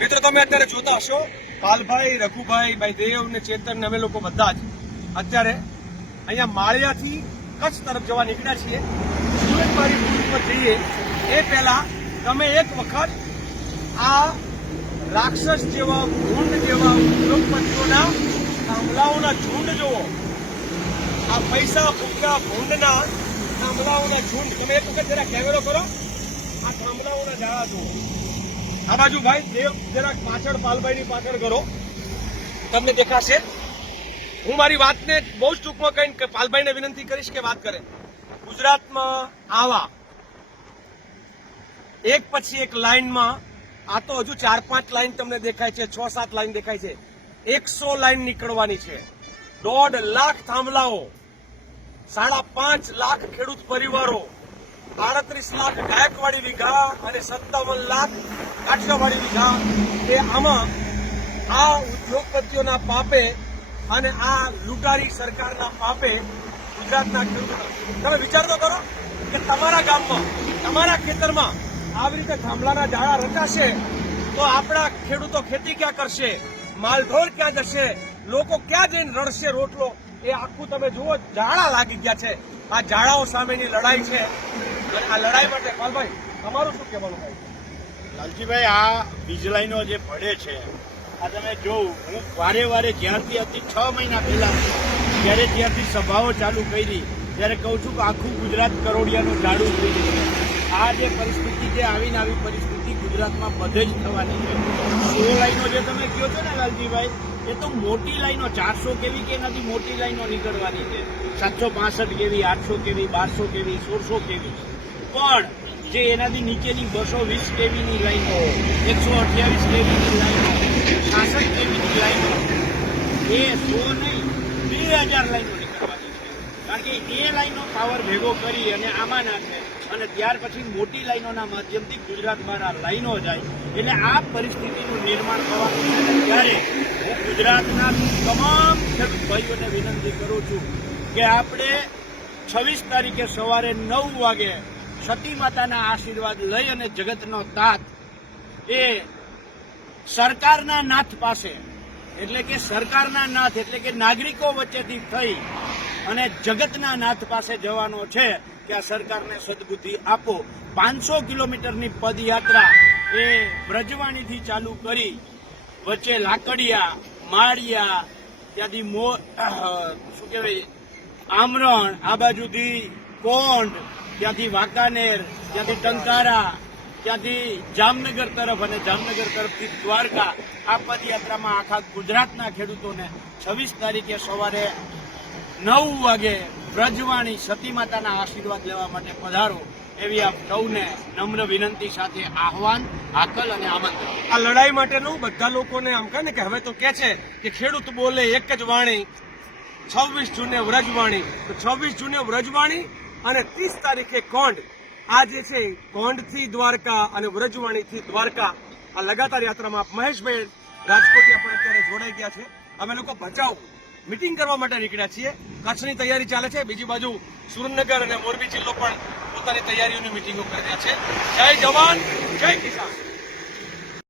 મિત્રો તમે અત્યારે જોતા હશો પાલભાઈ, રઘુભાઈ, ભાઈ દેવ ને ચેતન ને અમે લોકો બધા જ અત્યારે અહીંયા માળિયાથી કચ્છ તરફ જવા નીકળ્યા છીએ. સુરતવાળી પુલ પર જઈએ એ પહેલા તમે એક વખત આ રાક્ષસ જેવા ભૂંડ જેવા ઉદ્યોગપતિઓના થાંભલાઓના ઝુંડ જુઓ. આ પૈસા ભૂખા ભૂંડના થાંભલાઓના ઝુંડ. તમે એક વખત જરા કેમેરો કરો, આ થાંભલાઓના ઝાડા જુઓ. આ બાજુ ભાઈ દેવ જરાક પાછળ, પાલભાઈની પાછળ કરો, તમને દેખાશે. હું મારી વાતને બહુ જ ટૂંકમાં કહીને પાલભાઈને વિનંતી કરીશ કે વાત કરે. ગુજરાતમાં આવા એક પછી એક લાઈનમાં, આ તો હજુ 4-5 લાઈન તમને દેખાય છે, 6-7 લાઈન દેખાય છે, 100 લાઈન નીકળવાની છે. 1.5 લાખ થાંભલાઓ, 5.5 લાખ ખેડૂત પરિવારો, 38 લાખ ગાયકવાડી વીઘા અને 57 લાખ કાઠિયાવાડી વીઘા. એ આમાં આ ઉદ્યોગપતિઓના પાપે અને આ લૂંટારી સરકારના પાપે ગુજરાતના ખેડૂતો. તમે વિચાર તો કરો કે તમારા ગામમાં, તમારા ખેતરમાં આવી રીતે થાંભલાના ઝાડા રચાશે તો આપણા ખેડૂતો ખેતી ક્યાં કરશે, માલઢોર ક્યાં જશે, લોકો ક્યાં જઈને રડશે રોટલો? એ આખું તમે જુઓ, ઝાડા લાગી ગયા છે. આ ઝાડાઓ સામેની લડાઈ છે અને આ લડાઈ માટે પાલભાઈ તમારું શું કહેવાનું ભાઈ? લાલજીભાઈ, આ વીજ લાઈનો જે પડે છે, આ તમે જોઉં, હું વારે વારે જ્યારથી હતી 6 મહિના પહેલા જ્યારે જ્યારથી સભાઓ ચાલુ કરી ત્યારે કહું છું કે આખું ગુજરાત કરોડિયાનું ઝાડું થઈ ગયું છે. આ જે પરિસ્થિતિ જે આવીને આવી પરિસ્થિતિ ગુજરાતમાં બધે જ થવાની છે. 16 લાઈનો જે તમે કહો છો ને લાલજીભાઈ, એ તો મોટી લાઈનો 400 કેવી કે એનાથી મોટી લાઈનો નીકળવાની છે. 765 કેવી, 800 કેવી, 1200 કેવી, 1600 કેવી. પણ જે એનાથી નીચેની 220 કેવીની લાઈનો, 128 કેવીની લાઈનો, 66 કેવીની લાઈનો, એ 100 નહીં 2000 લાઈનો નીકળવાની છે. કારણ કે એ લાઈનો પાવર ભેગો કરી અને આમાં નાખે અને ત્યાર પછી મોટી લાઈનોના માધ્યમથી ગુજરાત બહાર આ લાઈનો જાય. એટલે આ પરિસ્થિતિનું નિર્માણ થવાનું છે. ત્યારે હું ગુજરાતના તમામ ખેડૂત ભાઈઓને વિનંતી કરું છું કે આપણે 26 તારીખે સવારે 9 વાગે સતી માતાના આશીર્વાદ લઈ અને જગતનો તાત એ સરકારના નાથ પાસે, એટલે કે સરકારના નાથ એટલે કે નાગરિકો વચ્ચેથી થઈ અને જગતના નાથ પાસે જવાનો છે કે આ સરકારને સદબુદ્ધિ આપો. 500 કિલોમીટરની પદયાત્રા એ બ્રજવાણીથી ચાલુ કરી વચ્ચે લાકડિયા, માળિયા, ત્યાંથી શું કહેવાય આમરણ, આ બાજુથી કોંઢ, ત્યાંથી વાંકાનેર, ત્યાંથી ટંકારા, ત્યાંથી જામનગર તરફ અને જામનગર તરફથી દ્વારકા. આ પદયાત્રામાં આખા ગુજરાતના ખેડૂતોને 26 તારીખે સવારે 9 વાગે બ્રજવાણી સતી માતાના આશીર્વાદ લેવા માટે પધારો એવી આપ સૌને નમ્ર વિનંતી સાથે આહવાન, હાકલ અને આમંત્રણ. આ લડાઈ માટેનું બધા લોકોને આમ કહે ને કે હવે તો કે છે કે ખેડૂત બોલે એક જ વાણી, 26 જૂને વ્રજવાણી. તો 26 જૂને વ્રજવાણી અને 30 તારીખે કોંઢ. આ જે છે કોંઢથી દ્વારકા અને વ્રજવાણીથી દ્વારકા, આ લગાતાર યાત્રામાં મહેશભાઈ રાજકોટિયા પણ અત્યારે જોડાઈ ગયા છે. અમે લોકો ભચાઉ મિટિંગ કરવા માટે નીકળ્યા છીએ. કચ્છની તૈયારી ચાલે છે, બીજી બાજુ સુરેન્દ્રનગર અને મોરબી જિલ્લો પણ પોતાની તૈયારીઓની મિટિંગો કરી રહ્યા છે. જય જવાન, જય કિસાન.